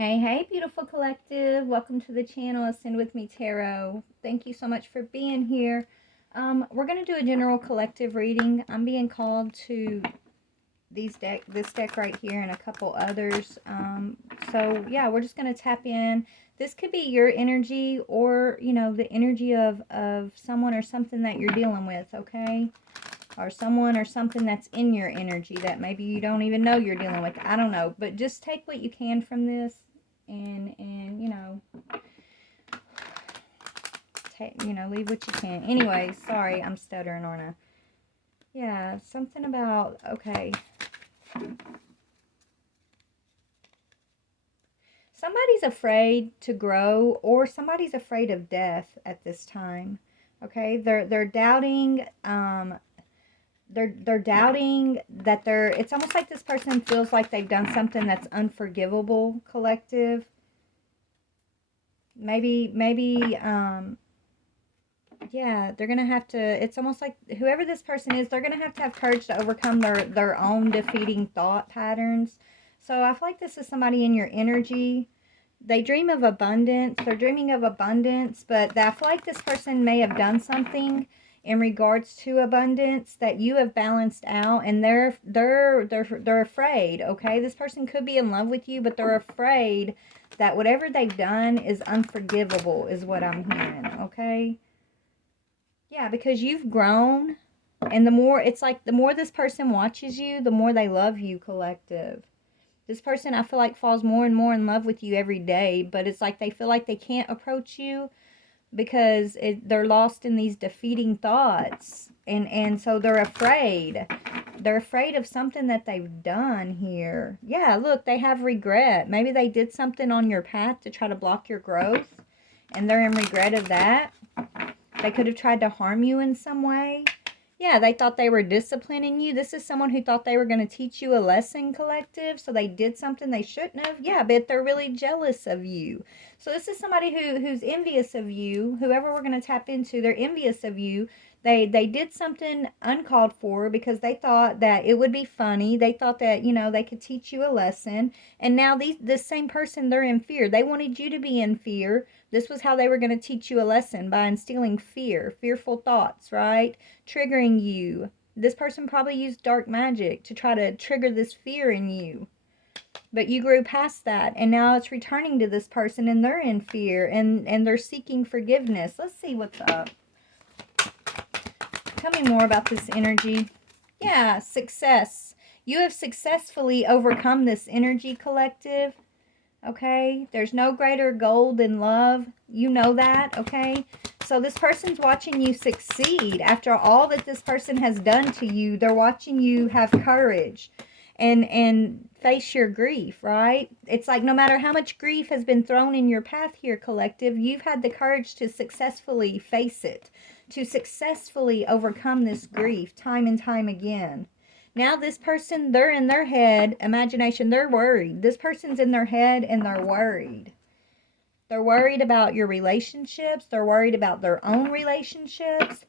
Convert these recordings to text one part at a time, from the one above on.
Hey, beautiful collective. Welcome to the channel, Ascend With Me Tarot. Thank you so much for being here. We're going to do a general collective reading. I'm being called to this deck right here and a couple others. So, yeah, we're just going to tap in. This could be your energy or, the energy of someone or something that you're dealing with, okay? Or someone or something that's in your energy that maybe you don't even know you're dealing with. I don't know. But just take what you can from this and leave what you can. Anyway, sorry, I'm stuttering, Orna. Yeah, something about, okay. Somebody's afraid to grow, or somebody's afraid of death at this time. Okay, they're doubting, they're doubting that it's almost like this person feels like they've done something that's unforgivable, collective. Maybe yeah, they're gonna have to, it's almost like whoever this person is, they're gonna have courage to overcome their own defeating thought patterns. So I feel like this is somebody in your energy. They dream of abundance. They're dreaming of abundance, but I feel like this person may have done something in regards to abundance that you have balanced out, and they're afraid. Okay, this person could be in love with you, but they're afraid that whatever they've done is unforgivable, is what I'm hearing. Okay, yeah, because you've grown, and it's like the more this person watches you, the more they love you, collective. This person, I feel like, falls more and more in love with you every day, but it's like they feel like they can't approach you because they're lost in these defeating thoughts. And so they're afraid. They're afraid of something that they've done here. Yeah, look, they have regret. Maybe they did something on your path to try to block your growth, and they're in regret of that. They could have tried to harm you in some way. Yeah, they thought they were disciplining you. This is someone who thought they were going to teach you a lesson, collective. So they did something they shouldn't have. Yeah, but they're really jealous of you. So this is somebody who's envious of you. Whoever we're going to tap into, they're envious of you. They did something uncalled for because they thought that it would be funny. They thought that, they could teach you a lesson. And now this same person, they're in fear. They wanted you to be in fear. This was how they were going to teach you a lesson, by instilling fear, fearful thoughts, right? Triggering you. This person probably used dark magic to try to trigger this fear in you. But you grew past that, and now it's returning to this person, and they're in fear, and they're seeking forgiveness. Let's see what's up. Tell me more about this energy. Yeah, success. You have successfully overcome this energy, collective. Okay, there's no greater goal than love. You know that, okay? So this person's watching you succeed after all that this person has done to you. They're watching you have courage and face your grief, right? It's like no matter how much grief has been thrown in your path here, collective, you've had the courage to successfully face it, to successfully overcome this grief time and time again. Now this person, they're in their head, imagination, they're worried. This person's in their head and they're worried. They're worried about your relationships. They're worried about their own relationships.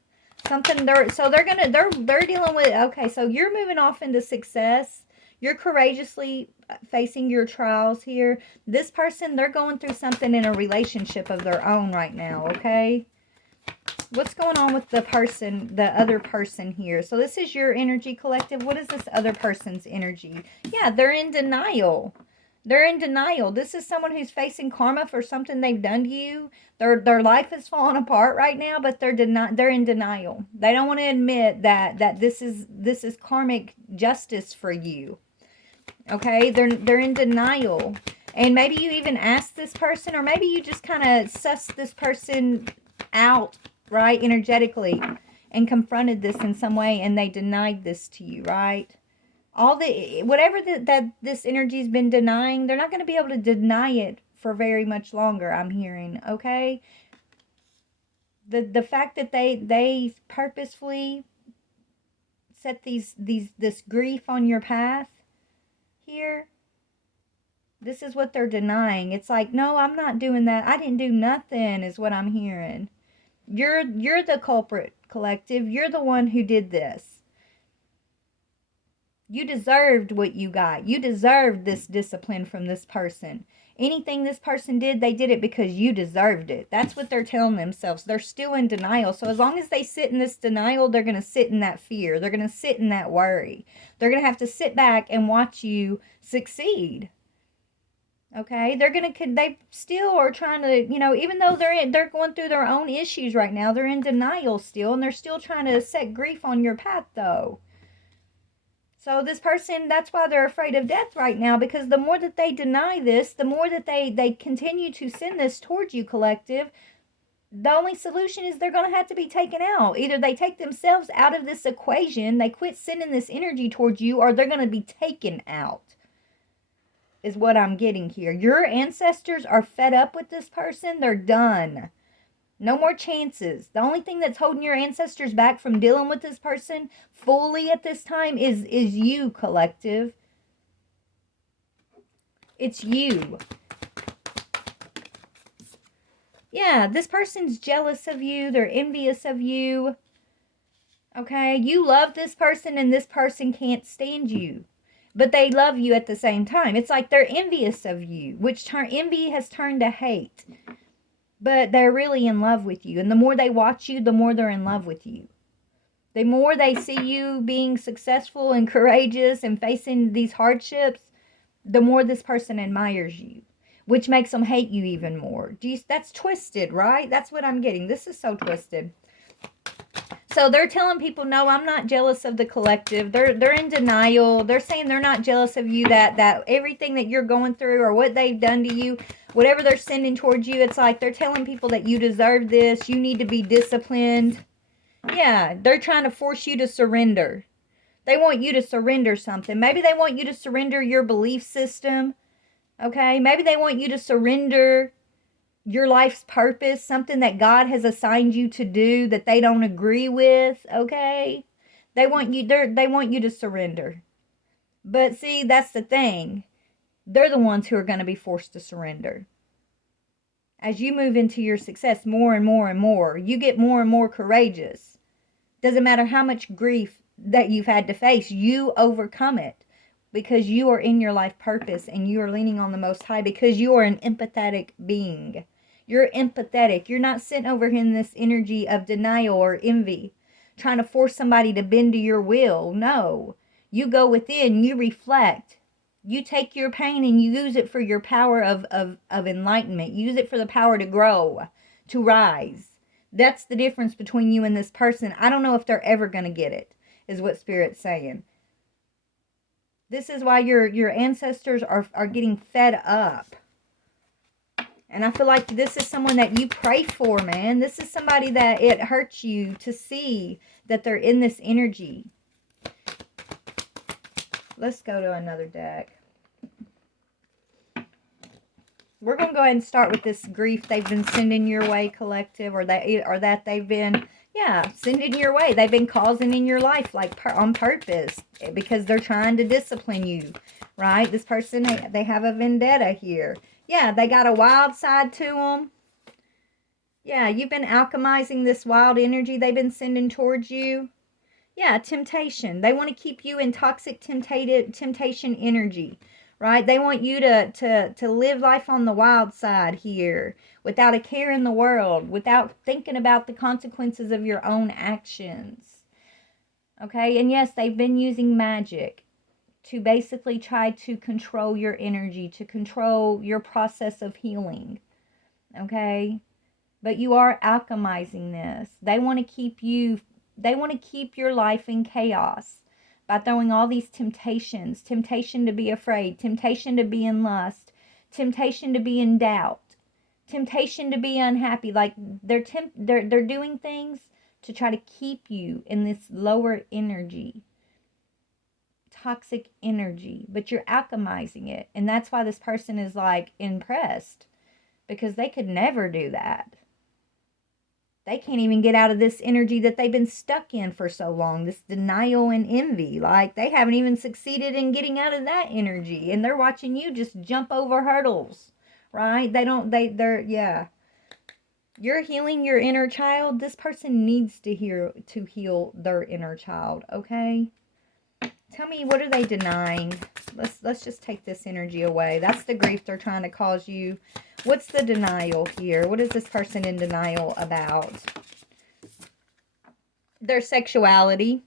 They're dealing with, okay, so you're moving off into success. You're courageously facing your trials here. This person, they're going through something in a relationship of their own right now, okay? What's going on with the other person here? So this is your energy, collective. What is this other person's energy? Yeah, they're in denial. They're in denial. This is someone who's facing karma for something they've done to you. Their life is falling apart right now, but they're in denial. They don't want to admit that this is karmic justice for you. Okay? They're in denial. And maybe you even asked this person, or maybe you just kind of sussed this person out, right, energetically, and confronted this in some way, and they denied this to you, right? Whatever that this energy's been denying, they're not going to be able to deny it for very much longer, I'm hearing, okay? The fact that they purposefully set this grief on your path here, this is what they're denying. It's like, no, I'm not doing that. I didn't do nothing, is what I'm hearing. You're the culprit, collective. You're the one who did this. You deserved what you got. You deserved this discipline from this person. Anything this person did, they did it because you deserved it. That's what they're telling themselves. They're still in denial. So as long as they sit in this denial, they're going to sit in that fear. They're going to sit in that worry. They're going to have to sit back and watch you succeed. Okay, they still are trying to, even though they're going through their own issues right now, they're in denial still, and they're still trying to set grief on your path though. So this person, that's why they're afraid of death right now, because the more that they deny this, the more that they continue to send this towards you, collective, the only solution is they're going to have to be taken out. Either they take themselves out of this equation, they quit sending this energy towards you, or they're going to be taken out, is what I'm getting here. Your ancestors are fed up with this person. They're done. No more chances. The only thing that's holding your ancestors back from dealing with this person fully at this time is you, collective. It's you. Yeah, this person's jealous of you. They're envious of you. Okay? You love this person and this person can't stand you. But they love you at the same time. It's like they're envious of you, which envy has turned to hate. But they're really in love with you. And the more they watch you, the more they're in love with you. The more they see you being successful and courageous and facing these hardships, the more this person admires you, which makes them hate you even more. That's twisted, right? That's what I'm getting. This is so twisted. So they're telling people, no, I'm not jealous of the collective. They're in denial. They're saying they're not jealous of you, that everything that you're going through or what they've done to you, whatever they're sending towards you, it's like they're telling people that you deserve this. You need to be disciplined. Yeah, they're trying to force you to surrender. They want you to surrender something. Maybe they want you to surrender your belief system. Okay? Maybe they want you to surrender your life's purpose, something that God has assigned you to do that they don't agree with, okay? They want you to surrender. But see, that's the thing. They're the ones who are going to be forced to surrender. As you move into your success more and more and more, you get more and more courageous. Doesn't matter how much grief that you've had to face, you overcome it because you are in your life purpose and you are leaning on the Most High because you are an empathetic being. You're empathetic. You're not sitting over here in this energy of denial or envy, trying to force somebody to bend to your will. No. You go within, you reflect. You take your pain and you use it for your power of enlightenment. Use it for the power to grow, to rise. That's the difference between you and this person. I don't know if they're ever going to get it, is what Spirit's saying. This is why your ancestors are getting fed up. And I feel like this is someone that you pray for, man. This is somebody that it hurts you to see that they're in this energy. Let's go to another deck. We're going to go ahead and start with this grief they've been sending your way, collective, or that they've been, sending your way. They've been causing in your life, like on purpose, because they're trying to discipline you, right? This person, they have a vendetta here. Yeah, they got a wild side to them. Yeah, you've been alchemizing this wild energy they've been sending towards you. Yeah, temptation. They want to keep you in toxic temptation energy, right? They want you to live life on the wild side here, without a care in the world, without thinking about the consequences of your own actions. Okay, and yes, they've been using magic to basically try to control your energy, to control your process of healing. Okay? But you are alchemizing this. They want to keep your life in chaos by throwing all these temptations. Temptation to be afraid, temptation to be in lust, temptation to be in doubt, temptation to be unhappy. Like they're doing things to try to keep you in this lower energy, toxic energy, but you're alchemizing it. And that's why this person is like impressed, because they could never do that. They can't even get out of this energy that they've been stuck in for so long, this denial and envy. Like they haven't even succeeded in getting out of that energy, and they're watching you just jump over hurdles, right? Yeah. You're healing your inner child. This person needs to heal their inner child, okay? Tell me, what are they denying? Let's just take this energy away. That's the grief they're trying to cause you. What's the denial here? What is this person in denial about? Their sexuality.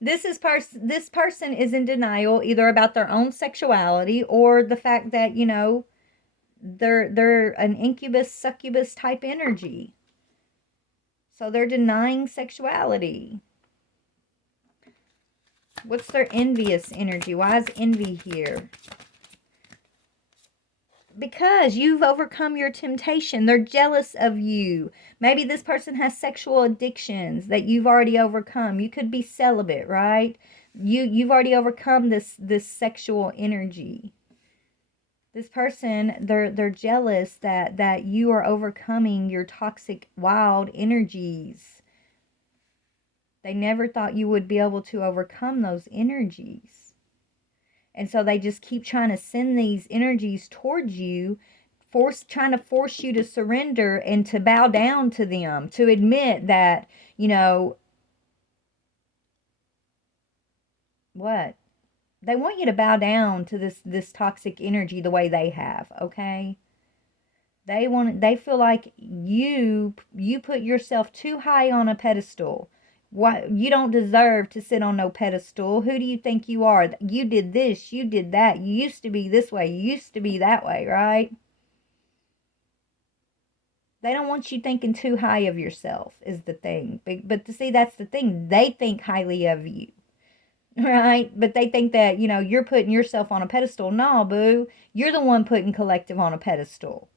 This person is in denial either about their own sexuality or the fact that, you know, they're an incubus succubus type energy. So they're denying sexuality. What's their envious energy? Why is envy here? Because you've overcome your temptation. They're jealous of you. Maybe this person has sexual addictions that you've already overcome. You could be celibate, right? You've already overcome this sexual energy. This person, they're jealous that you are overcoming your toxic wild energies. They never thought you would be able to overcome those energies. And so they just keep trying to send these energies towards you, trying to force you to surrender and to bow down to them, to admit that, you know, what? They want you to bow down to this toxic energy the way they have, okay? They feel like you put yourself too high on a pedestal. What, you don't deserve to sit on no pedestal. Who do you think you are? You did this, you did that. You used to be this way, you used to be that way, right? They don't want you thinking too high of yourself is the thing. But to see, that's the thing. They think highly of you, right? But they think that, you know, you're putting yourself on a pedestal. No, boo. You're the one putting collective on a pedestal.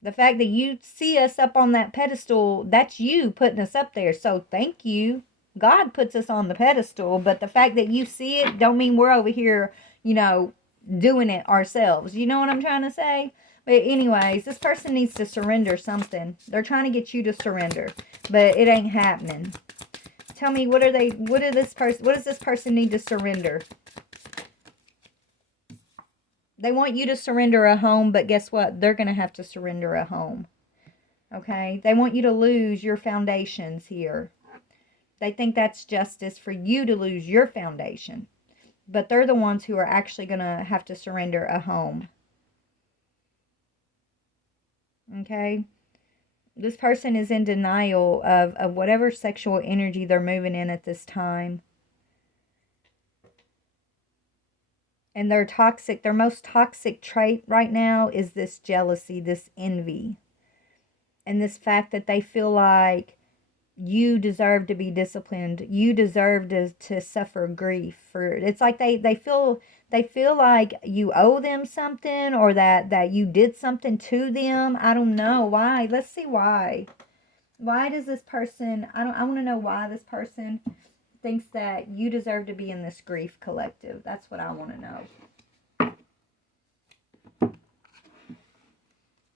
The fact that you see us up on that pedestal, that's you putting us up there. So thank you. God puts us on the pedestal, but the fact that you see it don't mean we're over here, you know, doing it ourselves. You know what I'm trying to say? But anyways, this person needs to surrender something. They're trying to get you to surrender, but it ain't happening. Tell me, what does this person need to surrender? They want you to surrender a home, but guess what? They're going to have to surrender a home. Okay? They want you to lose your foundations here. They think that's justice for you to lose your foundation. But they're the ones who are actually going to have to surrender a home. Okay? This person is in denial of whatever sexual energy they're moving in at this time. And their most toxic trait right now is this jealousy, this envy. And this fact that they feel like you deserve to be disciplined. You deserve to suffer grief. It's like they feel like you owe them something, or that you did something to them. I don't know why. Let's see why. Why does this person, I want to know why this person thinks that you deserve to be in this grief collective. That's what I want to know.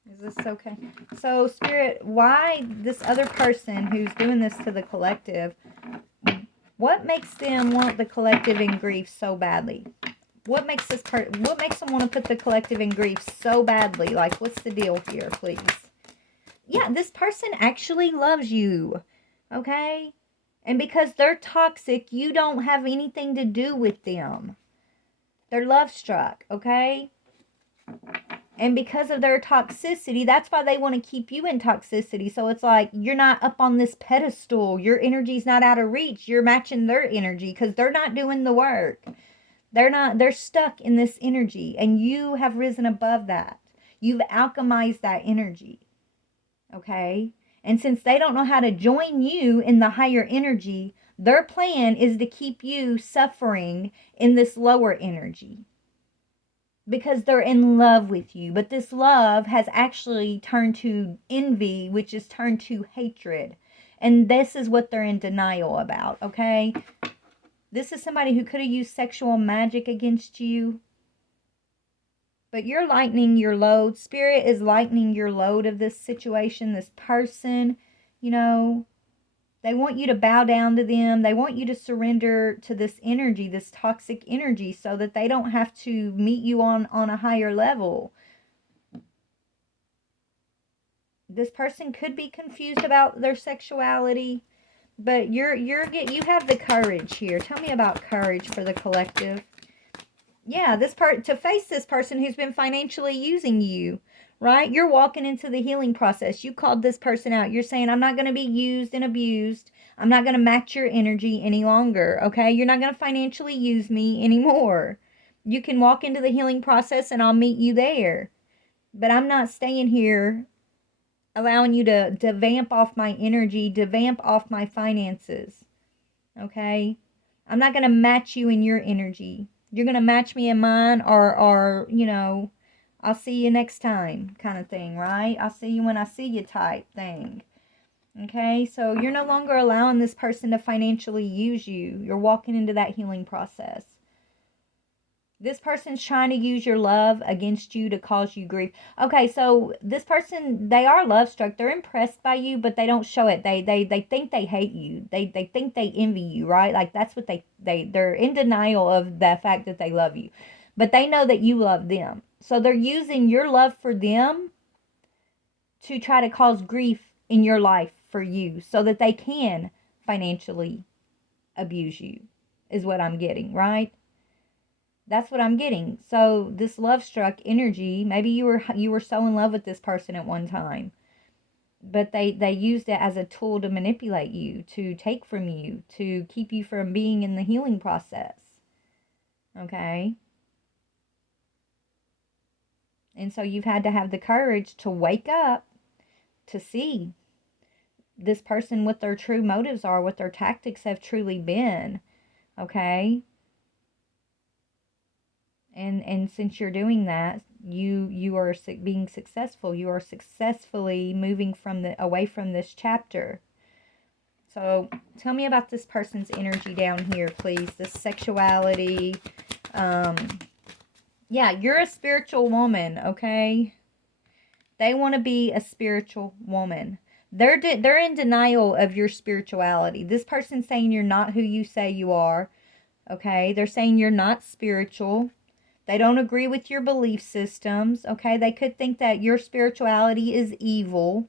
Is this okay? So, Spirit, why this other person who's doing this to the collective, what makes them want the collective in grief so badly? What makes them want to put the collective in grief so badly? Like, what's the deal here, please? Yeah, this person actually loves you, okay? And because they're toxic, you don't have anything to do with them. They're love struck, okay? And because of their toxicity, that's why they want to keep you in toxicity. So it's like, you're not up on this pedestal. Your energy's not out of reach. You're matching their energy because they're not doing the work. They're stuck in this energy, and you have risen above that. You've alchemized that energy, okay? And since they don't know how to join you in the higher energy, their plan is to keep you suffering in this lower energy. Because they're in love with you. But this love has actually turned to envy, which is turned to hatred. And this is what they're in denial about, okay? This is somebody who could have used sexual magic against you. But you're lightening your load. Spirit is lightening your load of this situation, this person. You know, they want you to bow down to them. They want you to surrender to this energy, this toxic energy, so that they don't have to meet you on a higher level. This person could be confused about their sexuality, But you have the courage here. Tell me about courage for the collective. Yeah, this part to face this person who's been financially using you, right? You're walking into the healing process. You called this person out. You're saying, I'm not going to be used and abused. I'm not going to match your energy any longer, okay? You're not going to financially use me anymore. You can walk into the healing process and I'll meet you there. But I'm not staying here allowing you to vamp off my energy, to vamp off my finances, okay? I'm not going to match you in your energy. You're going to match me in mine, or, I'll see you next time kind of thing, right? I'll see you when I see you type thing. Okay, so you're no longer allowing this person to financially use you. You're walking into that healing process. This person's trying to use your love against you to cause you grief. Okay, so this person, they are love struck. They're impressed by you, but they don't show it. They think they hate you. They think they envy you, right? Like that's what they're in denial of the fact that they love you. But they know that you love them. So they're using your love for them to try to cause grief in your life for you so that they can financially abuse you, is what I'm getting, right? That's what I'm getting. So this love struck energy, maybe you were so in love with this person at one time, but they used it as a tool to manipulate you, to take from you, to keep you from being in the healing process. Okay? And so you've had to have the courage to wake up, to see this person, what their true motives are, what their tactics have truly been. Okay? And since you're doing that, you are being successful. You are successfully moving away from this chapter. So tell me about this person's energy down here, please. This sexuality. Yeah, you're a spiritual woman, okay? They want to be a spiritual woman. They're in denial of your spirituality. This person's saying you're not who you say you are, okay? They're saying you're not spiritual. They don't agree with your belief systems, okay? They could think that your spirituality is evil,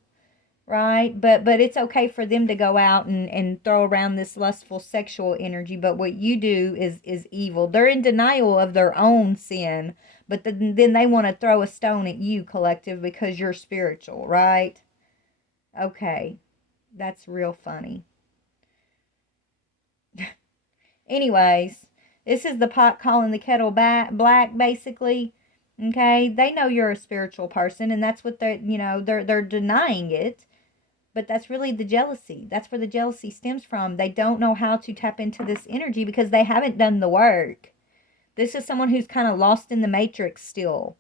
right? But it's okay for them to go out and throw around this lustful sexual energy, but what you do is evil. They're in denial of their own sin, but then they want to throw a stone at you, collective, because you're spiritual, right? Okay, that's real funny. Anyways, this is the pot calling the kettle black, basically. Okay, they know you're a spiritual person, and that's what they're denying it. But that's really the jealousy. That's where the jealousy stems from. They don't know how to tap into this energy because they haven't done the work. This is someone who's kind of lost in the matrix still.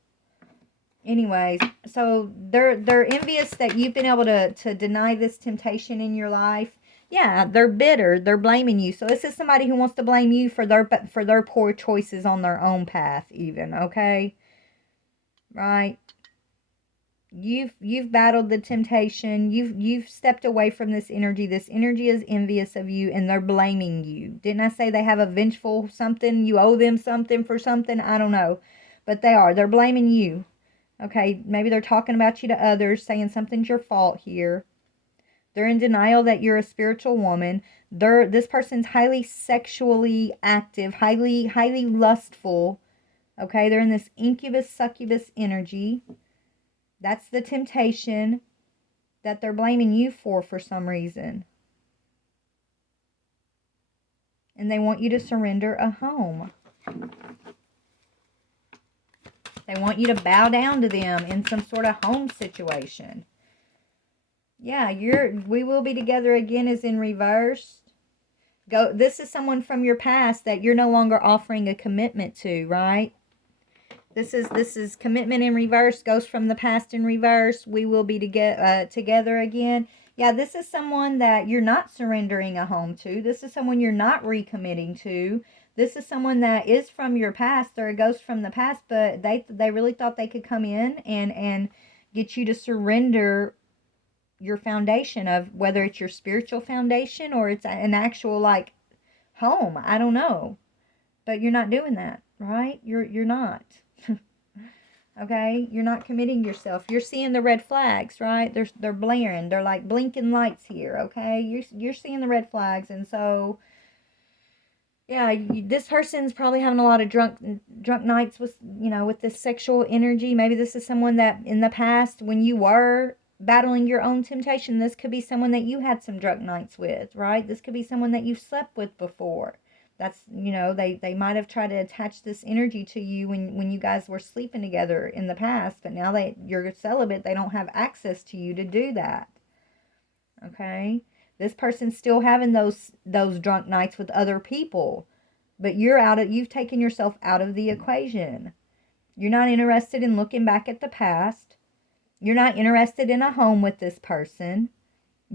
Anyways, so they're envious that you've been able to deny this temptation in your life. Yeah, they're bitter. They're blaming you. So this is somebody who wants to blame you for their poor choices on their own path, even, okay? Right? You've battled the temptation. You've stepped away from this energy. This energy is envious of you and they're blaming you. Didn't I say they have a vengeful something? You owe them something for something? I don't know. But they are. They're blaming you. Okay, maybe they're talking about you to others, saying something's your fault here. They're in denial that you're a spiritual woman. This person's highly sexually active, highly lustful. Okay, they're in this incubus succubus energy. That's the temptation that they're blaming you for some reason. And they want you to surrender a home. They want you to bow down to them in some sort of home situation. Yeah, we will be together again is in reverse. This is someone from your past that you're no longer offering a commitment to, right? This is commitment in reverse, goes from the past in reverse. We will be together again. Yeah, this is someone that you're not surrendering a home to. This is someone you're not recommitting to. This is someone that is from your past or it goes from the past, but they really thought they could come in and get you to surrender your foundation, of whether it's your spiritual foundation or it's an actual like home. I don't know. But you're not doing that, right? You're not. Okay, you're not committing yourself. You're seeing the red flags, right? They're blaring. They're like blinking lights here. Okay, you're seeing the red flags, and so yeah, this person's probably having a lot of drunk nights with with this sexual energy. Maybe this is someone that in the past, when you were battling your own temptation, this could be someone that you had some drunk nights with, right? This could be someone that you slept with before. That's they might have tried to attach this energy to you when you guys were sleeping together in the past, but now that you're celibate, they don't have access to you to do that. Okay, this person's still having those drunk nights with other people, but you've taken yourself out of the equation. You're not interested in looking back at the past. You're not interested in a home with this person.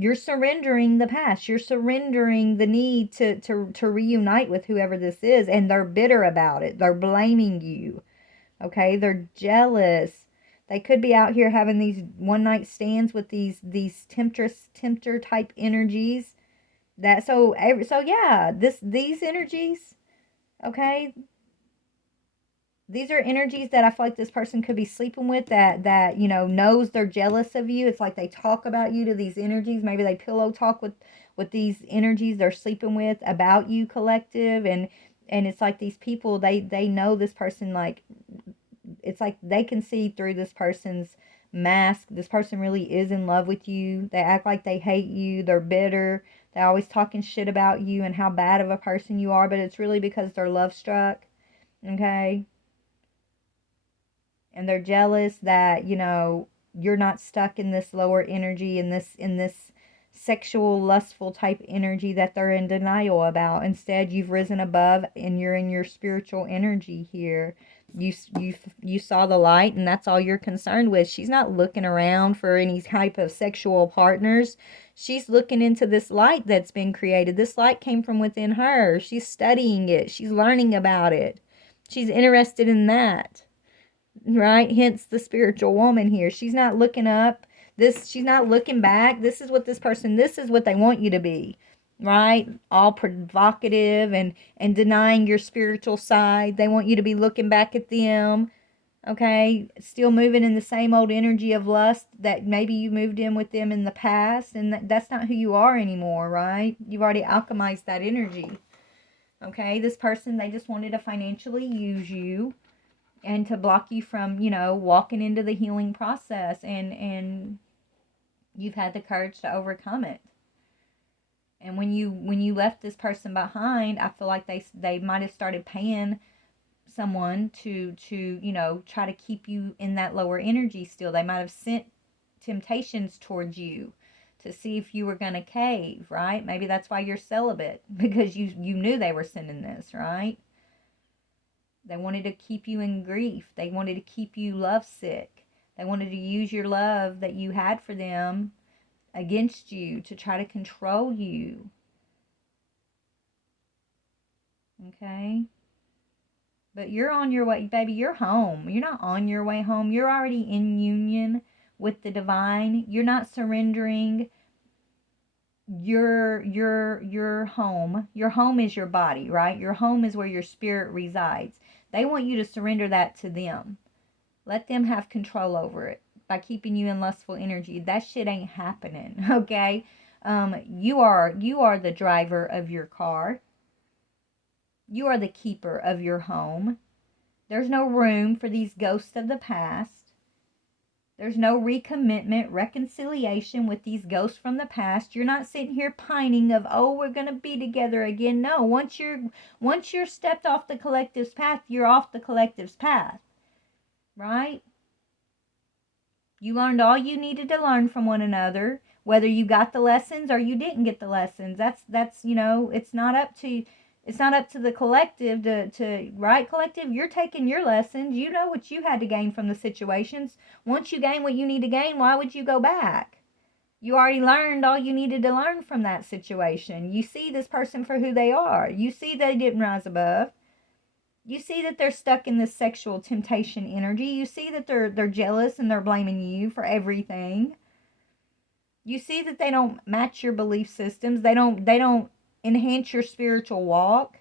You're surrendering the past. You're surrendering the need to reunite with whoever this is, and they're bitter about it. They're blaming you. Okay, they're jealous. They could be out here having these one night stands with these tempter type energies. So yeah, these energies, okay, these are energies that I feel like this person could be sleeping with, that knows they're jealous of you. It's like they talk about you to these energies. Maybe they pillow talk with these energies they're sleeping with about you, collective. And it's like these people, they know this person, like it's like they can see through this person's mask. This person really is in love with you. They act like they hate you. They're bitter. They're always talking shit about you and how bad of a person you are, but it's really because they're love struck. Okay? And they're jealous that, you're not stuck in this lower energy, in this sexual lustful type energy that they're in denial about. Instead, you've risen above and you're in your spiritual energy here. You saw the light, and that's all you're concerned with. She's not looking around for any type of sexual partners. She's looking into this light that's been created. This light came from within her. She's studying it. She's learning about it. She's interested in that, right? Hence the spiritual woman here. She's not looking up. She's not looking back. This is what this is what they want you to be, right? All provocative and denying your spiritual side. They want you to be looking back at them, okay? Still moving in the same old energy of lust that maybe you moved in with them in the past, and that's not who you are anymore, right? You've already alchemized that energy. Okay, this person, they just wanted to financially use you and to block you from, walking into the healing process, and you've had the courage to overcome it. And when you left this person behind, I feel like they might have started paying someone to try to keep you in that lower energy still. They might have sent temptations towards you to see if you were going to cave, right? Maybe that's why you're celibate, because you knew they were sending this, right? They wanted to keep you in grief. They wanted to keep you lovesick. They wanted to use your love that you had for them against you to try to control you. Okay? But you're on your way, baby. You're home. You're not on your way home. You're already in union with the divine. You're not surrendering your home. Your home is your body, right? Your home is where your spirit resides. They want you to surrender that to them. Let them have control over it by keeping you in lustful energy. That shit ain't happening, okay? You are the driver of your car. You are the keeper of your home. There's no room for these ghosts of the past. There's no recommitment, reconciliation with these ghosts from the past. You're not sitting here pining of, oh, we're going to be together again. No, once you're stepped off the collective's path, you're off the collective's path. Right? You learned all you needed to learn from one another, whether you got the lessons or you didn't get the lessons. That's it's not up to the collective to right, collective. You're taking your lessons. You know what you had to gain from the situations. Once you gain what you need to gain, why would you go back? You already learned all you needed to learn from that situation. You see this person for who they are. You see they didn't rise above. You see that they're stuck in this sexual temptation energy. You see that they're jealous and they're blaming you for everything. You see that they don't match your belief systems. They don't enhance your spiritual walk.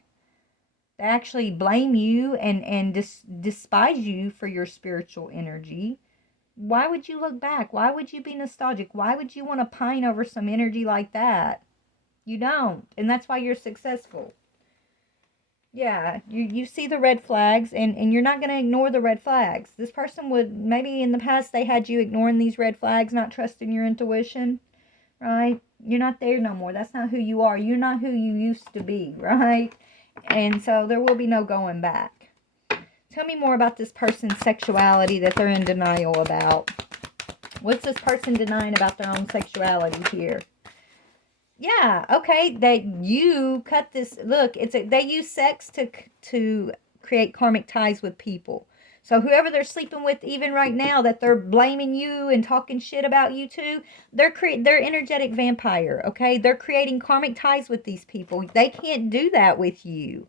They actually blame you and despise you for your spiritual energy. Why would you look back? Why would you be nostalgic? Why would you want to pine over some energy like that? You don't. And that's why you're successful. Yeah, you see the red flags, and you're not going to ignore the red flags. This person would, maybe in the past they had you ignoring these red flags, not trusting your intuition, right? You're not there no more. That's not who you are. You're not who you used to be, right? And so there will be no going back. Tell me more about this person's sexuality that they're in denial about. What's this person denying about their own sexuality here? Yeah, okay, that you cut this. Look, they use sex to create karmic ties with people. So whoever they're sleeping with, even right now, that they're blaming you and talking shit about you too, they're energetic vampire. Okay, they're creating karmic ties with these people. They can't do that with you.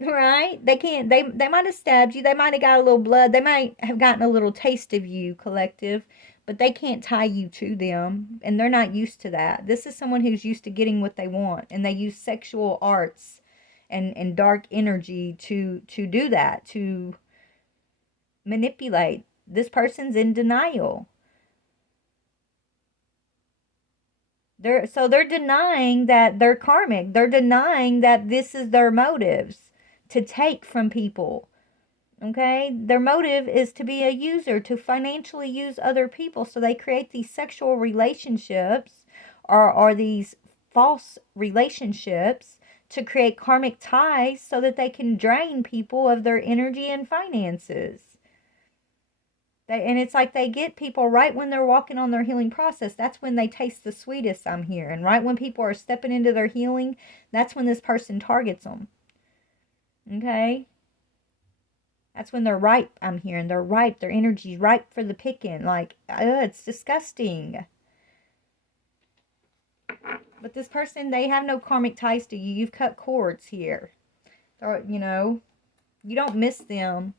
Right? They can't. They might have stabbed you. They might have got a little blood. They might have gotten a little taste of you, collective, but they can't tie you to them, and they're not used to that. This is someone who's used to getting what they want, and they use sexual arts and dark energy to do that, to manipulate. This person's in denial. They're denying that they're karmic. They're denying that this is their motives to take from people. Okay? Their motive is to be a user, to financially use other people. So they create these sexual relationships or these false relationships to create karmic ties so that they can drain people of their energy and finances. And it's like they get people right when they're walking on their healing process. That's when they taste the sweetest, I'm hearing. Right when people are stepping into their healing, that's when this person targets them. Okay? That's when they're ripe, I'm hearing. They're ripe. Their energy's ripe for the picking. Like, it's disgusting. But this person, they have no karmic ties to you. You've cut cords here. Or, you don't miss them.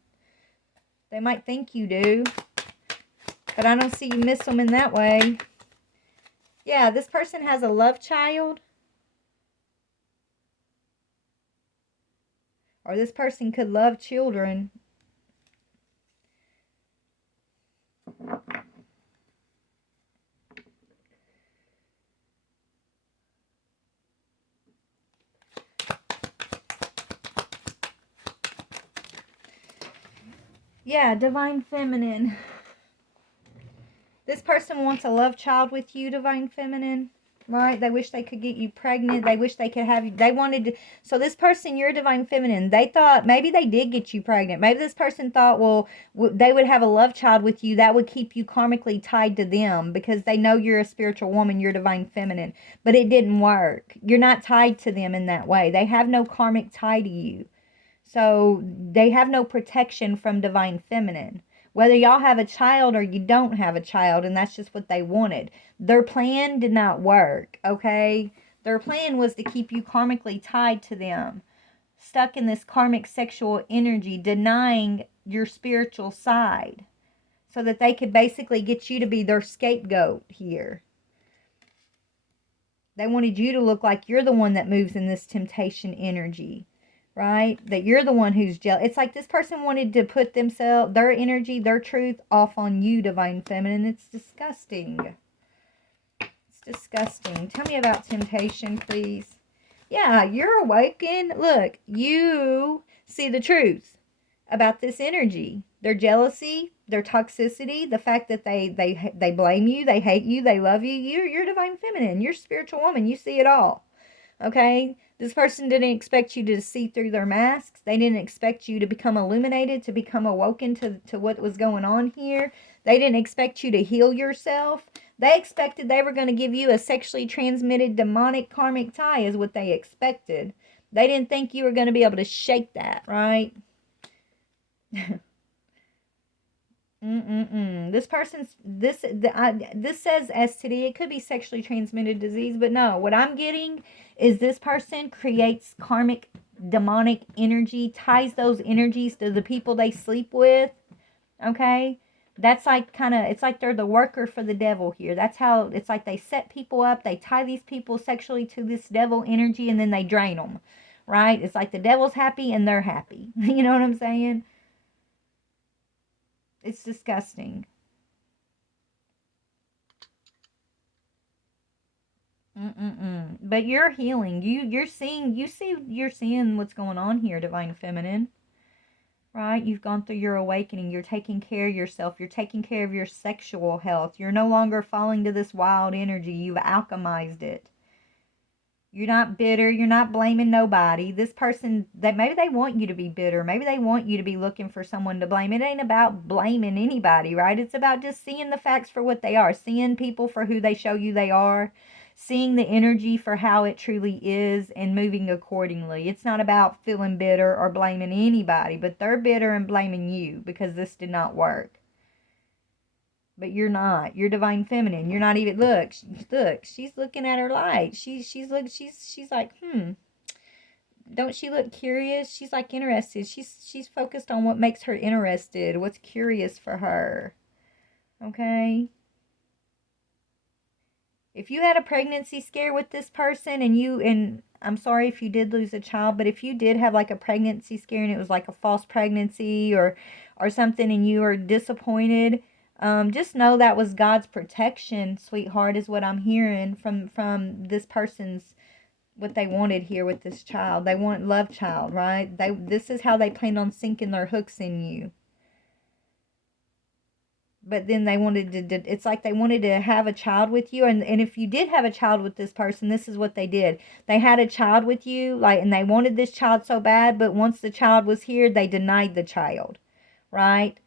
They might think you do. But I don't see you miss them in that way. Yeah, this person has a love child. Or this person could love children. Yeah, divine feminine. This person wants a love child with you, divine feminine. Right? They wish they could get you pregnant. They wish they could have you. They wanted to. So this person, you're divine feminine. They thought maybe they did get you pregnant. Maybe this person thought, well, they would have a love child with you. That would keep you karmically tied to them because they know you're a spiritual woman. You're divine feminine. But it didn't work. You're not tied to them in that way. They have no karmic tie to you. So they have no protection from divine feminine. Whether y'all have a child or you don't have a child, and that's just what they wanted. Their plan did not work, okay? Their plan was to keep you karmically tied to them, stuck in this karmic sexual energy, denying your spiritual side, so that they could basically get you to be their scapegoat here. They wanted you to look like you're the one that moves in this temptation energy. Right? That you're the one who's jealous. It's like this person wanted to put themselves, their energy, their truth off on you, divine feminine. It's disgusting. It's disgusting. Tell me about temptation, please. Yeah, you're awakened. Look, you see the truth about this energy. Their jealousy, their toxicity, the fact that they blame you, they hate you, they love you. You're divine feminine. You're spiritual woman. You see it all. Okay? This person didn't expect you to see through their masks. They didn't expect you to become illuminated, to become awoken to what was going on here. They didn't expect you to heal yourself. They expected they were going to give you a sexually transmitted demonic karmic tie is what they expected. They didn't think you were going to be able to shake that, right? This person's this says STD. It could be sexually transmitted disease, but no. What I'm getting is this person creates karmic demonic energy, ties those energies to the people they sleep with. Okay, that's like it's like they're the worker for the devil here. That's how it's like they set people up. They tie these people sexually to this devil energy, and then they drain them. right? It's like the devil's happy and they're happy. You know what I'm saying? It's disgusting. Mm-mm-mm. But you're healing. You're seeing what's going on here, Divine Feminine. Right? You've gone through your awakening. You're taking care of yourself. You're taking care of your sexual health. You're no longer falling to this wild energy. You've alchemized it. You're not bitter. You're not blaming nobody. This person, that maybe they want you to be bitter. Maybe they want you to be looking for someone to blame. It ain't about blaming anybody, right? It's about just seeing the facts for what they are, seeing people for who they show you they are, seeing the energy for how it truly is, and moving accordingly. It's not about feeling bitter or blaming anybody, but they're bitter and blaming you because this did not work. But you're not. You're divine feminine. You're not even, look. She's looking at her light. She's like, don't she look curious? She's like interested. She's focused on what makes her interested. What's curious for her. Okay? If you had a pregnancy scare with this person and I'm sorry if you did lose a child, but if you did have like a pregnancy scare and it was like a false pregnancy or something and you are disappointed, just know that was God's protection, sweetheart, is what I'm hearing from this person's what they wanted here with this child. They want love child, right? This is how they planned on sinking their hooks in you. But then they wanted to, it's like they wanted to have a child with you. And if you did have a child with this person, this is what they did. They had a child with you, like, and they wanted this child so bad, but once the child was here, they denied the child, right?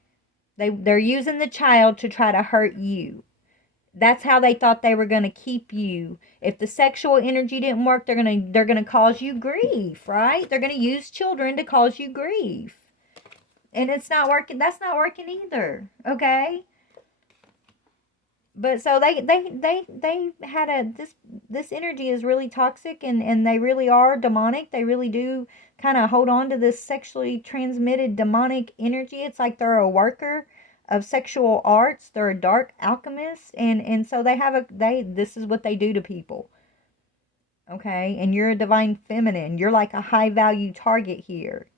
They're using the child to try to hurt you. That's how they thought they were going to keep you. If the sexual energy didn't work, they're going to cause you grief, right? They're going to use children to cause you grief. And it's not working. That's not working either. Okay? But so they had this energy is really toxic and they really are demonic. They really do kind of hold on to this sexually transmitted demonic energy. It's like they're a worker of sexual arts. They're a dark alchemist and so this is what they do to people. Okay? And you're a divine feminine. You're like a high value target here.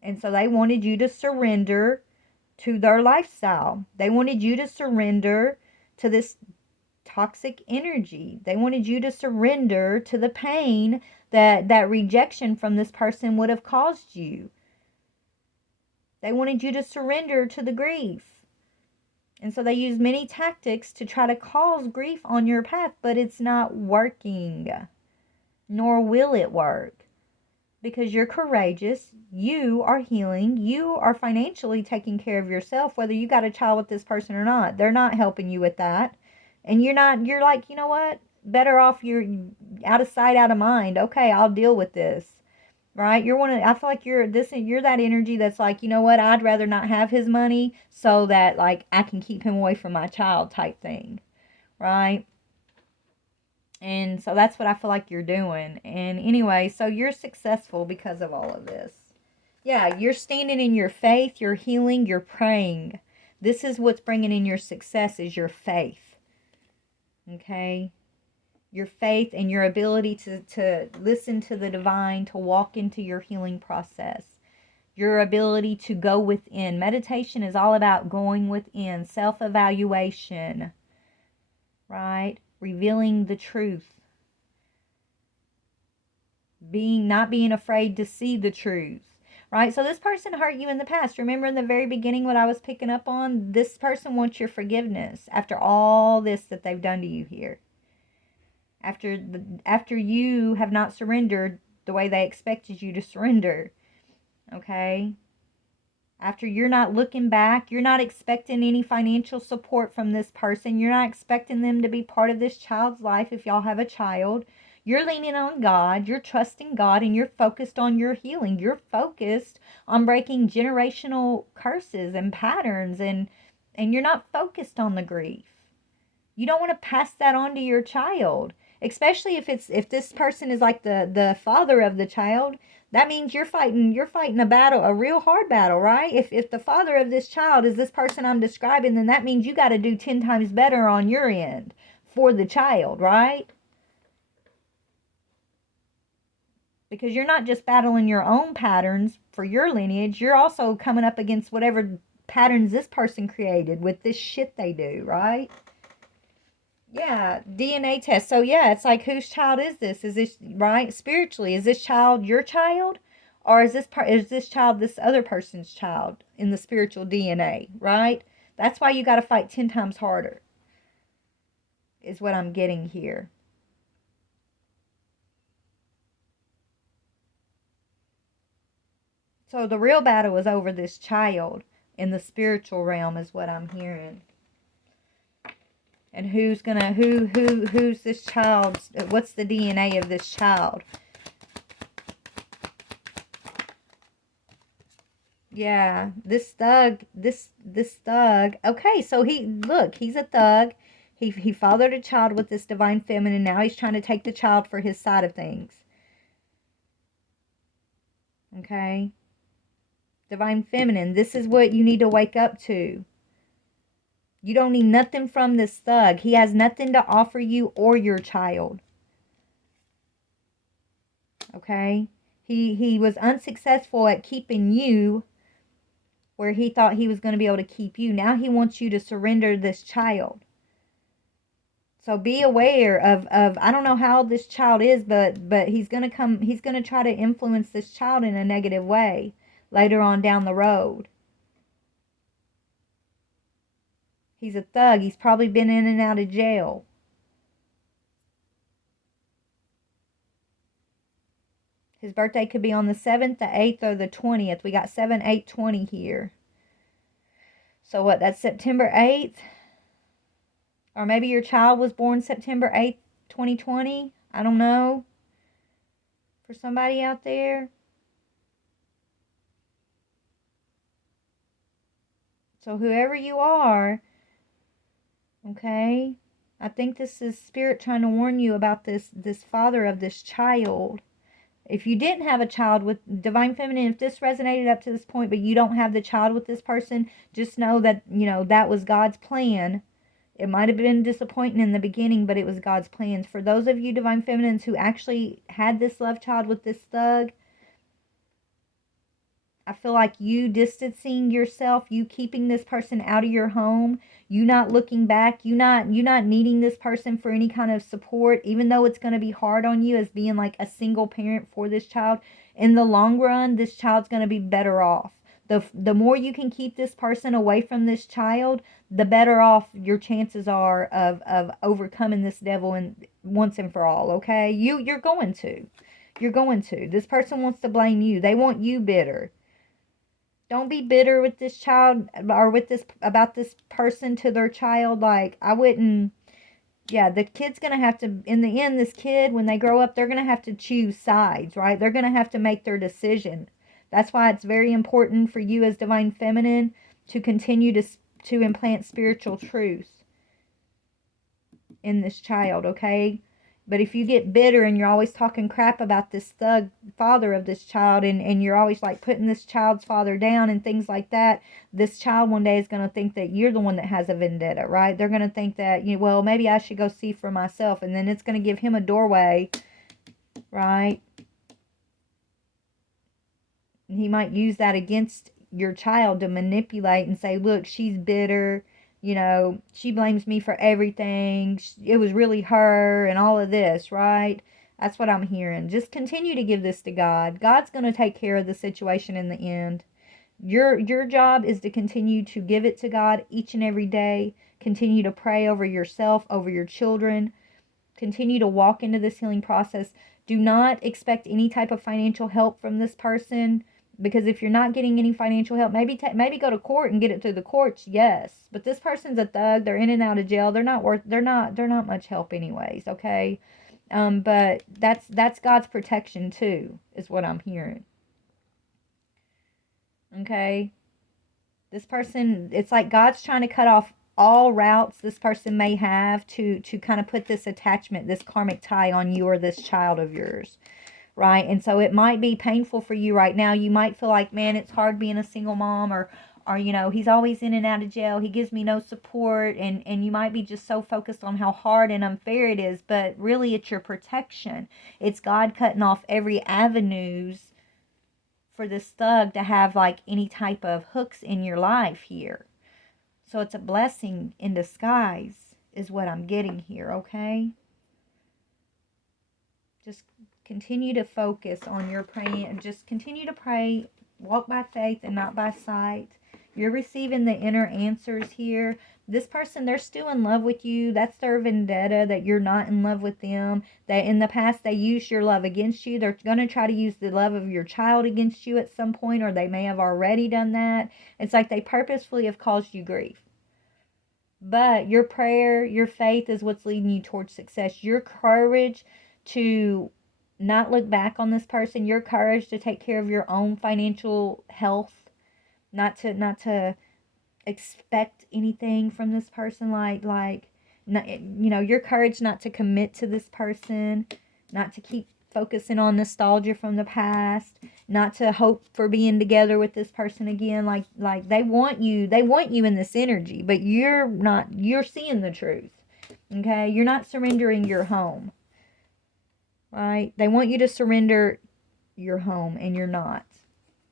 And so they wanted you to surrender to their lifestyle. They wanted you to surrender to this toxic energy. They wanted you to surrender to the pain that rejection from this person would have caused you. They wanted you to surrender to the grief. And so they use many tactics to try to cause grief on your path, but it's not working. Nor will it work. Because you're courageous, you are healing, you are financially taking care of yourself, whether you got a child with this person or not. They're not helping you with that. And you're like, you know what? Better off you're out of sight, out of mind. Okay, I'll deal with this. Right? I feel like you're that energy that's like, you know what? I'd rather not have his money so that like I can keep him away from my child type thing. Right? And so that's what I feel like you're doing. And anyway, so you're successful because of all of this. Yeah, you're standing in your faith, you're healing, you're praying. This is what's bringing in your success is your faith. Okay? Your faith and your ability to listen to the divine, to walk into your healing process. Your ability to go within. Meditation is all about going within, self-evaluation. Right? Revealing the truth. Not being afraid to see the truth. Right? So this person hurt you in the past. Remember in the very beginning what I was picking up on? This person wants your forgiveness after all this that they've done to you here. After you have not surrendered the way they expected you to surrender. Okay? After you're not looking back, you're not expecting any financial support from this person. You're not expecting them to be part of this child's life if y'all have a child. You're leaning on God. You're trusting God and you're focused on your healing. You're focused on breaking generational curses and patterns and you're not focused on the grief. You don't want to pass that on to your child, especially if this person is like the father of the child. That means you're fighting a battle, a real hard battle, right? If the father of this child is this person I'm describing, then that means you got to do 10 times better on your end for the child, right? Because you're not just battling your own patterns for your lineage, you're also coming up against whatever patterns this person created with this shit they do, right? Yeah, DNA test. So yeah, it's like, whose child is this? Is this right spiritually? Is this child your child, or is this child this other person's child in the spiritual DNA? Right. That's why you got to fight 10 times harder. Is what I'm getting here. So the real battle is over this child in the spiritual realm, is what I'm hearing. And who's this child's, what's the DNA of this child? Yeah, this thug, this thug. Okay, so he's a thug. He fathered a child with this divine feminine. Now he's trying to take the child for his side of things. Okay? Divine feminine, this is what you need to wake up to. You don't need nothing from this thug. He has nothing to offer you or your child. Okay? He was unsuccessful at keeping you where he thought he was going to be able to keep you. Now he wants you to surrender this child. So be aware of I don't know how old this child is, but he's going to try to influence this child in a negative way later on down the road. He's a thug. He's probably been in and out of jail. His birthday could be on the 7th, the 8th, or the 20th. We got 7, 8, 20 here. So what, that's September 8th? Or maybe your child was born September 8th, 2020. I don't know. For somebody out there. So whoever you are, okay, I think this is Spirit trying to warn you about this father of this child. If you didn't have a child with Divine Feminine, if this resonated up to this point, but you don't have the child with this person, just know that, that was God's plan. It might have been disappointing in the beginning, but it was God's plans. For those of you Divine Feminines who actually had this love child with this thug, I feel like you distancing yourself, you keeping this person out of your home, you not looking back, you not needing this person for any kind of support, even though it's going to be hard on you as being like a single parent for this child. In the long run, this child's going to be better off. The more you can keep this person away from this child, the better off your chances are of overcoming this devil and once and for all. Okay, you're going to. This person wants to blame you. They want you bitter. Don't be bitter with this child or with this about this person to their child. Like, I wouldn't. Yeah, the kid's gonna have to, in the end, this kid, when they grow up, they're gonna have to choose sides, right? They're gonna have to make their decision. That's why it's very important for you as Divine Feminine to continue to implant spiritual truth in this child, okay? But if you get bitter and you're always talking crap about this thug father of this child, and you're always like putting this child's father down and things like that, this child one day is going to think that you're the one that has a vendetta, right? They're going to think that, well, maybe I should go see for myself. And then it's going to give him a doorway, right? And he might use that against your child to manipulate and say, look, she's bitter. She blames me for everything. It was really her and all of this, right? That's what I'm hearing. Just continue to give this to God. God's going to take care of the situation in the end. Your job is to continue to give it to God each and every day. Continue to pray over yourself, over your children. Continue to walk into this healing process. Do not expect any type of financial help from this person. Because if you're not getting any financial help, maybe go to court and get it through the courts, yes. But this person's a thug. They're in and out of jail. They're not much help anyways, okay? But that's God's protection too, is what I'm hearing. Okay? This person, it's like God's trying to cut off all routes this person may have to kind of put this attachment, this karmic tie on you or this child of yours. right? And so it might be painful for you right now. You might feel like, man, it's hard being a single mom, or you know, he's always in and out of jail, he gives me no support, and you might be just so focused on how hard and unfair it is, but really it's your protection. It's God cutting off every avenues for this thug to have like any type of hooks in your life here. So it's a blessing in disguise is what I'm getting here, okay? Just continue to focus on your praying and just continue to pray. Walk by faith and not by sight. You're receiving the inner answers here. This person, they're still in love with you. That's their vendetta, that you're not in love with them. That in the past they used your love against you. They're going to try to use the love of your child against you at some point, or they may have already done that. It's like they purposefully have caused you grief. But your prayer, your faith is what's leading you towards success. Your courage to not look back on this person, your courage to take care of your own financial health, not to expect anything from this person, like not, you know, your courage not to commit to this person, not to keep focusing on nostalgia from the past, not to hope for being together with this person again. Like they want you in this energy, but you're seeing the truth. Okay? You're not surrendering your home. Right? They want you to surrender your home, and you're not.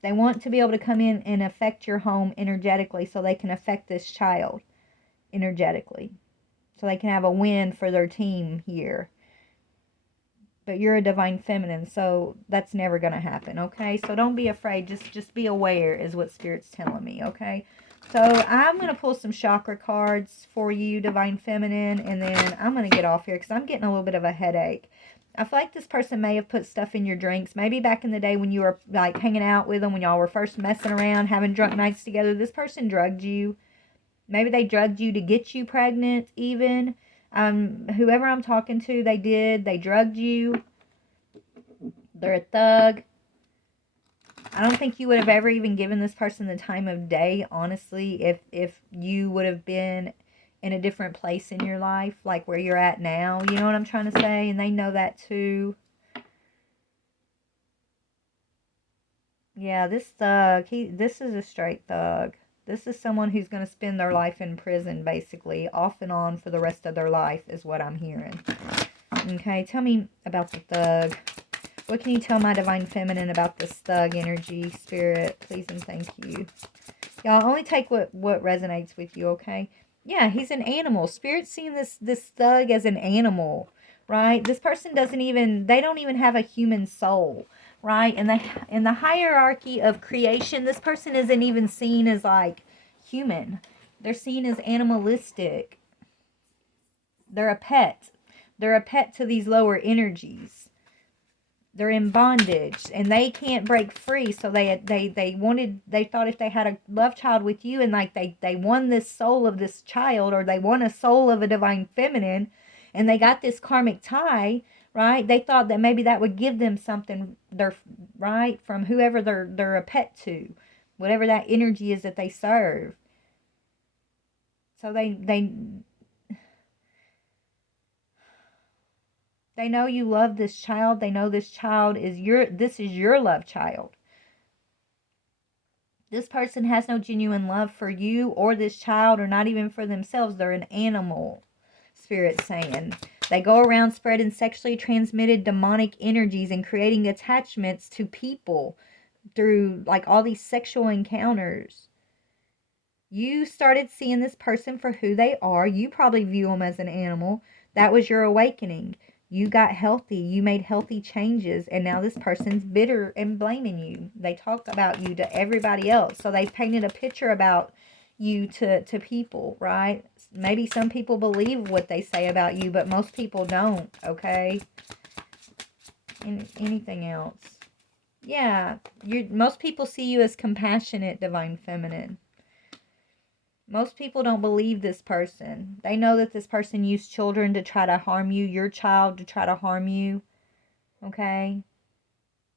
They want to be able to come in and affect your home energetically so they can affect this child energetically. So they can have a win for their team here. But you're a divine feminine, so that's never going to happen, okay? So don't be afraid. Just be aware is what Spirit's telling me, okay? So I'm going to pull some chakra cards for you, divine feminine, and then I'm going to get off here because I'm getting a little bit of a headache. I feel like this person may have put stuff in your drinks. Maybe back in the day when you were like hanging out with them, when y'all were first messing around, having drunk nights together, this person drugged you. Maybe they drugged you to get you pregnant even. Whoever I'm talking to, they drugged you. They're a thug. I don't think you would have ever even given this person the time of day, honestly, if you would have been in a different place in your life, like where you're at now. You know what I'm trying to say? And they know that too. Yeah, this thug, this is a straight thug. This is someone who's going to spend their life in prison, basically, off and on for the rest of their life, is what I'm hearing. Okay, tell me about the thug. What can you tell my divine feminine about this thug energy, Spirit? Please and thank you. Y'all, only take what resonates with you, okay? Yeah, he's an animal. Spirit's seeing this thug as an animal, right? This person they don't even have a human soul, right? And in the hierarchy of creation, this person isn't even seen as like human. They're seen as animalistic. They're a pet. They're a pet to these lower energies. They're in bondage and they can't break free. So they thought if they had a love child with you and like they won this soul of this child, or they won a soul of a divine feminine, and they got this karmic tie, right? They thought that maybe that would give them something, right, from whoever they're a pet to, whatever that energy is that they serve. So they know you love this child. They know this child is this is your love child. This person has no genuine love for you or this child, or not even for themselves. They're an animal, Spirit's saying. They go around spreading sexually transmitted demonic energies and creating attachments to people through like all these sexual encounters. You started seeing this person for who they are. You probably view them as an animal. That was your awakening. You got healthy. You made healthy changes. And now this person's bitter and blaming you. They talk about you to everybody else. So they painted a picture about you to people, right? Maybe some people believe what they say about you, but most people don't, okay? Anything else? Yeah, most people see you as compassionate, divine feminine. Most people don't believe this person. They know that this person used children to try to harm you, your child to try to harm you. Okay?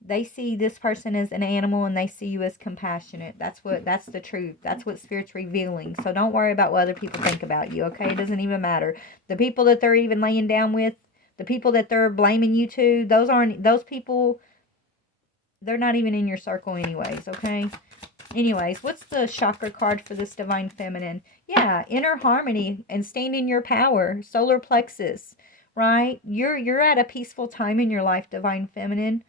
They see this person as an animal and they see you as compassionate. That's the truth. That's what Spirit's revealing. So don't worry about what other people think about you, okay? It doesn't even matter. The people that they're even laying down with, the people that they're blaming you to, those people They're not even in your circle anyways, okay? Anyways, what's the chakra card for this divine feminine? Yeah, inner harmony and staying in your power. Solar plexus, right? You're at a peaceful time in your life, divine feminine.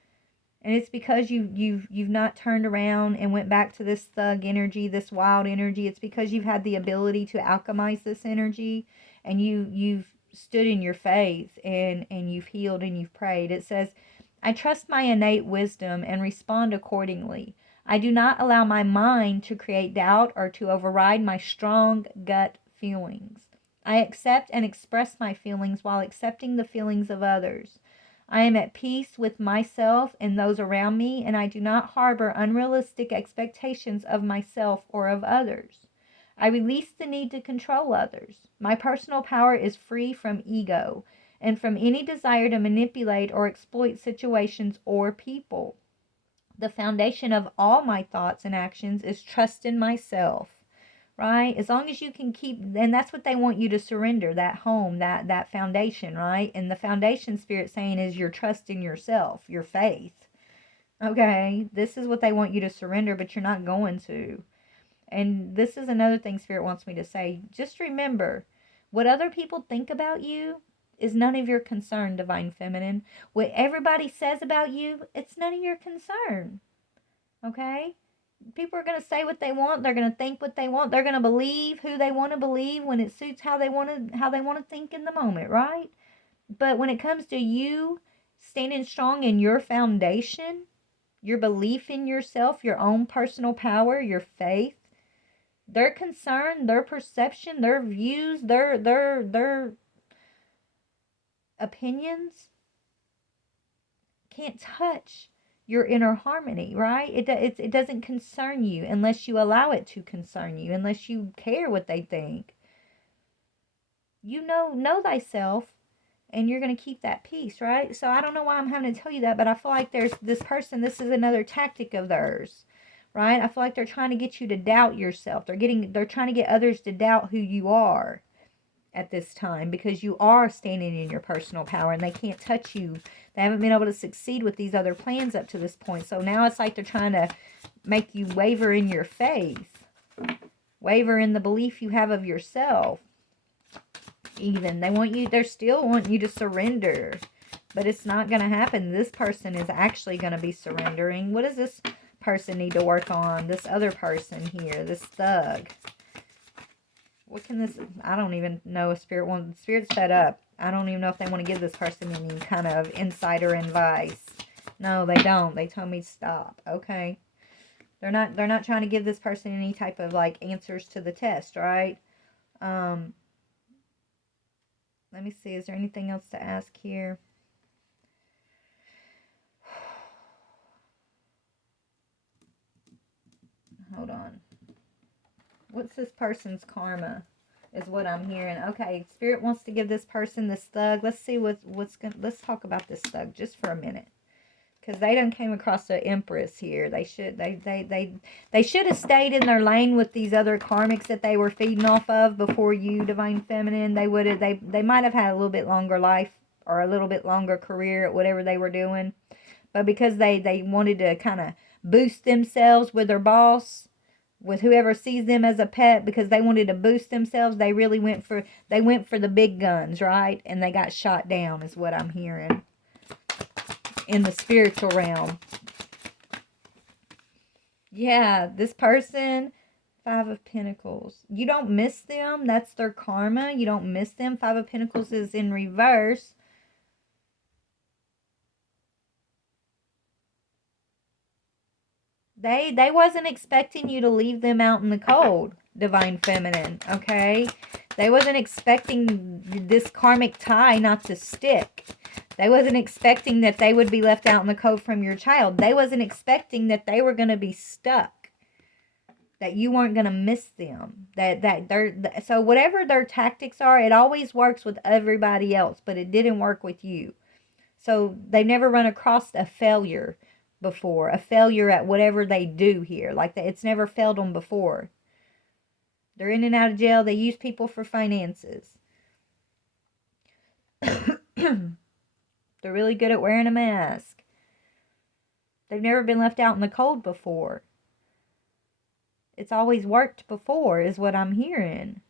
And it's because you've not turned around and went back to this thug energy, this wild energy. It's because you've had the ability to alchemize this energy, and you've stood in your faith, and you've healed and you've prayed. It says, I trust my innate wisdom and respond accordingly. I do not allow my mind to create doubt or to override my strong gut feelings. I accept and express my feelings while accepting the feelings of others. I am at peace with myself and those around me, and I do not harbor unrealistic expectations of myself or of others. I release the need to control others. My personal power is free from ego and from any desire to manipulate or exploit situations or people. The foundation of all my thoughts and actions is trust in myself, right? As long as you can keep, and that's what they want you to surrender, that home, that foundation, right? And the foundation, spirit saying, is your trust in yourself, your faith. Okay, this is what they want you to surrender, but you're not going to. And this is another thing spirit wants me to say. Just remember, what other people think about you is none of your concern, divine feminine. What everybody says about you, it's none of your concern. Okay? People are going to say what they want. They're going to think what they want. They're going to believe who they want to believe when it suits how they want to think in the moment, right? But when it comes to you standing strong in your foundation, your belief in yourself, your own personal power, your faith, their concern, their perception, their views, their opinions can't touch your inner harmony, right? It doesn't concern you unless you allow it to concern you, unless you care what they think. You know thyself, and you're going to keep that peace, right? So I don't know why I'm having to tell you that, but I feel like there's this person, this is another tactic of theirs, right? I feel like they're trying to get you to doubt yourself. They're trying to get others to doubt who you are at this time, because you are standing in your personal power and they can't touch you. They haven't been able to succeed with these other plans up to this point. So now it's like they're trying to make you waver in your faith, waver in the belief you have of yourself. Even they're still wanting you to surrender, but it's not going to happen. This person is actually going to be surrendering. What does this person need to work on? This other person here, this thug. What can this, I don't even know if Spirit's fed up. I don't even know if they want to give this person any kind of insider advice. No, they don't. They told me to stop. Okay. They're not trying to give this person any type of like answers to the test, right? Let me see. Is there anything else to ask here? Hold on. What's this person's karma? Is what I'm hearing. Okay, Spirit wants to give this person, this thug. Let's see what's going. Let's talk about this thug just for a minute, because they done came across the Empress here. They should have stayed in their lane with these other karmics that they were feeding off of before you, divine feminine. They might have had a little bit longer life or a little bit longer career at whatever they were doing, but because they wanted to kind of boost themselves with their boss, with whoever sees them as a pet, because they wanted to boost themselves, they really went for the big guns, right? And they got shot down, is what I'm hearing in the spiritual realm. Yeah, this person, Five of Pentacles. You don't miss them. That's their karma. You don't miss them. Five of Pentacles is in reverse. They wasn't expecting you to leave them out in the cold, divine feminine, okay? They wasn't expecting this karmic tie not to stick. They wasn't expecting that they would be left out in the cold from your child. They wasn't expecting that they were going to be stuck, that you weren't going to miss them. So whatever their tactics are, it always works with everybody else, but it didn't work with you. So they've never run across a failure before, a failure at whatever they do here. Like that, it's never failed them before. They're in and out of jail. They use people for finances. They're really good at wearing a mask. They've never been left out in the cold before. It's always worked before, is what I'm hearing.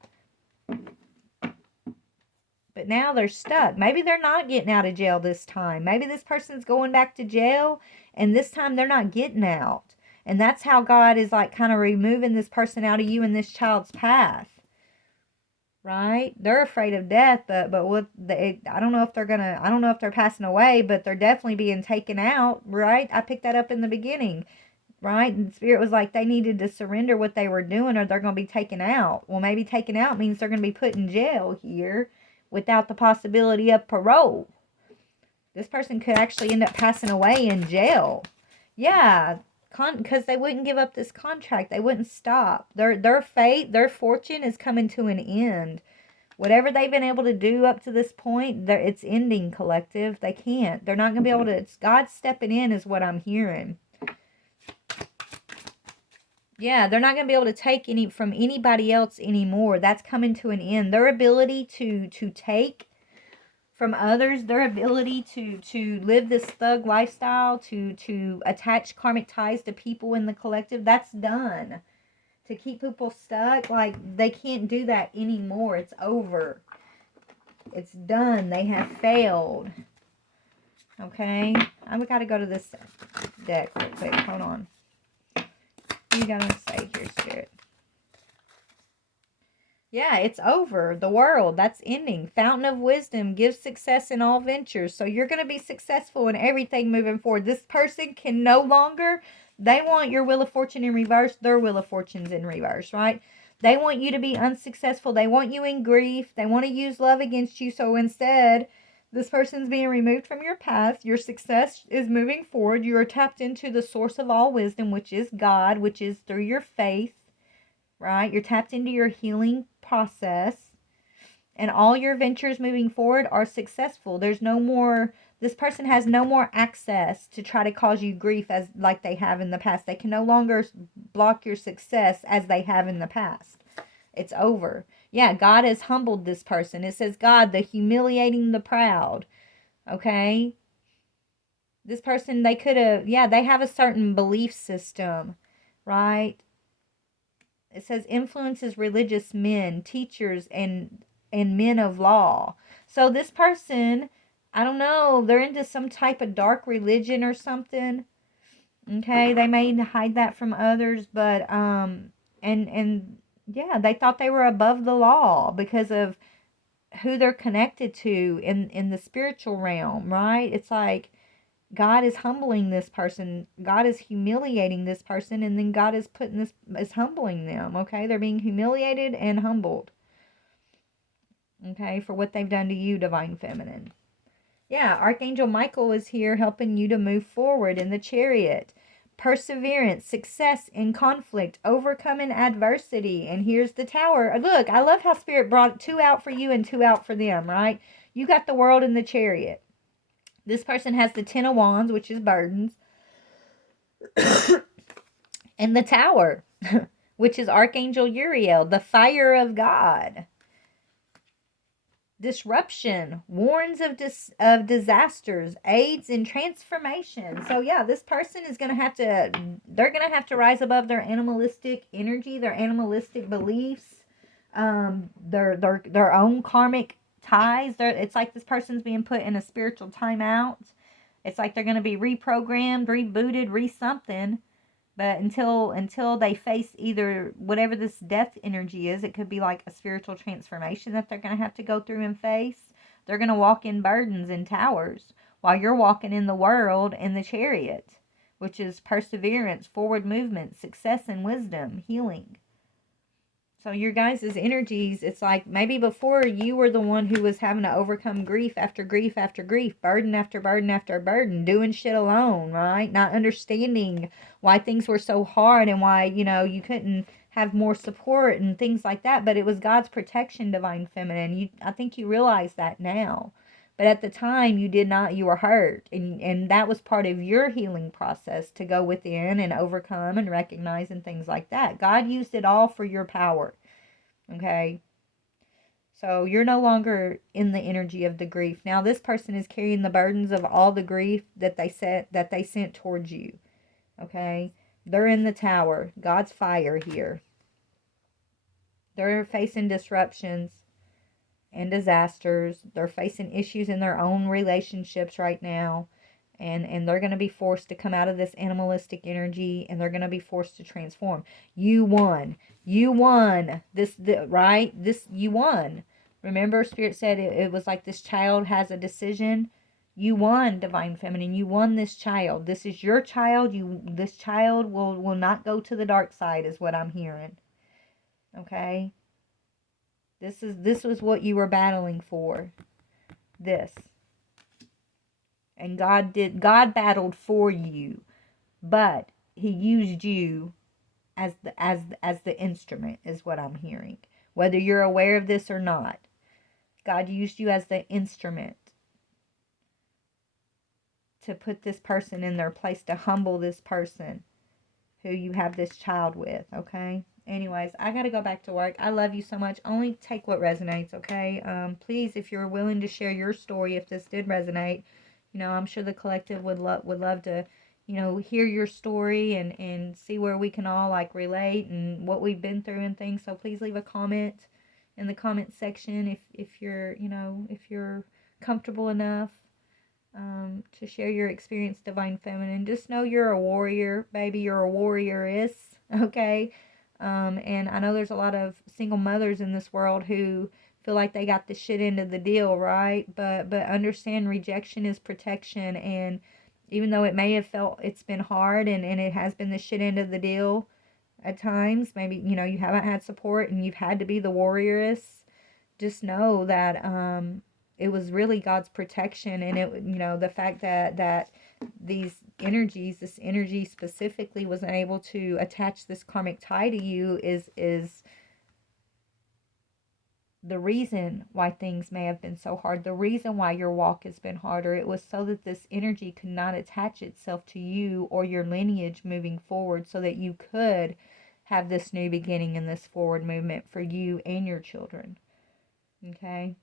But now they're stuck. Maybe they're not getting out of jail this time. Maybe this person's going back to jail, and this time they're not getting out. And that's how God is like kind of removing this person out of you and this child's path. Right? They're afraid of death, but what they, I don't know if they're passing away, but they're definitely being taken out, right? I picked that up in the beginning, right? And Spirit was like they needed to surrender what they were doing or they're going to be taken out. Well, maybe taken out means they're going to be put in jail here without the possibility of parole. This person could actually end up passing away in jail. Yeah, because they wouldn't give up this contract. They wouldn't stop. Their fate, their fortune is coming to an end. Whatever they've been able to do up to this point, it's ending, collective. They can't. They're not going to be able to. It's God stepping in is what I'm hearing. Yeah, they're not going to be able to take any from anybody else anymore. That's coming to an end. Their ability to take from others, their ability to live this thug lifestyle, to attach karmic ties to people in the collective, that's done. To keep people stuck, like they can't do that anymore. It's over. It's done. They have failed. Okay, I've got to go to this deck real quick. Hold on. What you gotta say here, Spirit? Yeah, it's over. The world, that's ending. Fountain of wisdom gives success in all ventures. So you're going to be successful in everything moving forward. This person can no longer, they want your wheel of fortune in reverse. Their wheel of fortune's in reverse, right? They want you to be unsuccessful. They want you in grief. They want to use love against you. So instead, this person's being removed from your path. Your success is moving forward. You are tapped into the source of all wisdom, which is God, which is through your faith. Right? You're tapped into your healing process, and all your ventures moving forward are successful. There's no more, this person has no more access to try to cause you grief as like they have in the past. They can no longer block your success as they have in the past. It's over. Yeah, God has humbled this person. It says God, the humiliating the proud. Okay? This person, they could have, yeah, they have a certain belief system, right? It says influences religious men, teachers, and men of law. So this person, I don't know, they're into some type of dark religion or something. Okay, they may hide that from others, but and yeah, they thought they were above the law because of who they're connected to in the spiritual realm, right? It's like God is humbling this person. God is humiliating this person, and then God is humbling them. Okay, they're being humiliated and humbled. Okay, for what they've done to you, Divine Feminine. Yeah, Archangel Michael is here helping you to move forward in the Chariot. Perseverance, success in conflict, overcoming adversity. And here's the Tower. Look, I love how Spirit brought 2 out for you and 2 out for them, right? You got the World in the Chariot. This person has the 10 of Wands, which is burdens. And the Tower, which is Archangel Uriel, the fire of God. Disruption, warns of disasters, aids in transformation. So yeah, this person is going to have to, they're going to have to rise above their animalistic energy, their animalistic beliefs, their own karmic ties. It's like this person's being put in a spiritual timeout. It's like they're going to be reprogrammed, rebooted, something. But until they face either whatever this death energy is, it could be like a spiritual transformation that they're going to have to go through and face. They're going to walk in burdens and towers while you're walking in the world in the Chariot, which is perseverance, forward movement, success and wisdom, healing. So your guys' energies, it's like maybe before you were the one who was having to overcome grief after grief after grief, burden after burden after burden, doing shit alone, right? Not understanding why things were so hard and why, you couldn't have more support and things like that. But it was God's protection, Divine Feminine. I think you realize that now. But at the time, you did not. You were hurt. And that was part of your healing process to go within and overcome and recognize and things like that. God used it all for your power. Okay? So you're no longer in the energy of the grief. Now this person is carrying the burdens of all the grief that they sent towards you. Okay? They're in the tower. God's fire here. They're facing disruptions and disasters. They're facing issues in their own relationships right now. And they're going to be forced to come out of this animalistic energy, and they're going to be forced to transform. You won. You won. Right? You won. Remember, Spirit said it was like this child has a decision. You won, Divine Feminine. You won this child. This is your child. This child will not go to the dark side, is what I'm hearing. Okay? This was what you were battling for. This. And God battled for you, but he used you as the instrument, is what I'm hearing. Whether you're aware of this or not, God used you as the instrument to put this person in their place, to humble this person who you have this child with, okay? Anyways, I got to go back to work. I love you so much. Only take what resonates, okay? Please, if you're willing to share your story, if this did resonate, I'm sure the collective would love to, hear your story and see where we can all like relate and what we've been through and things. So please leave a comment in the comment section if you're comfortable enough to share your experience, Divine Feminine. Just know you're a warrior, baby. You're a warrioress, okay? And I know there's a lot of single mothers in this world who feel like they got the shit end of the deal, right? But understand rejection is protection. And even though it may have felt it's been hard and it has been the shit end of the deal at times, maybe, you haven't had support and you've had to be the warrioress, just know that it was really God's protection. And the fact that this energy specifically was unable to attach this karmic tie to you is the reason why things may have been so hard, the reason why your walk has been harder. It was so that this energy could not attach itself to you or your lineage moving forward, so that you could have this new beginning and this forward movement for you and your children. Okay?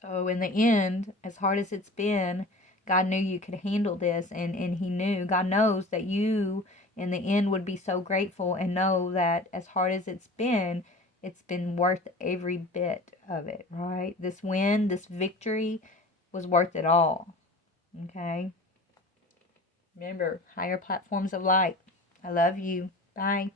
So in the end, as hard as it's been, God knew you could handle this, and God knows that you in the end would be so grateful and know that as hard as it's been worth every bit of it, right? This win, this victory was worth it all. Okay? Remember, higher platforms of light. I love you. Bye.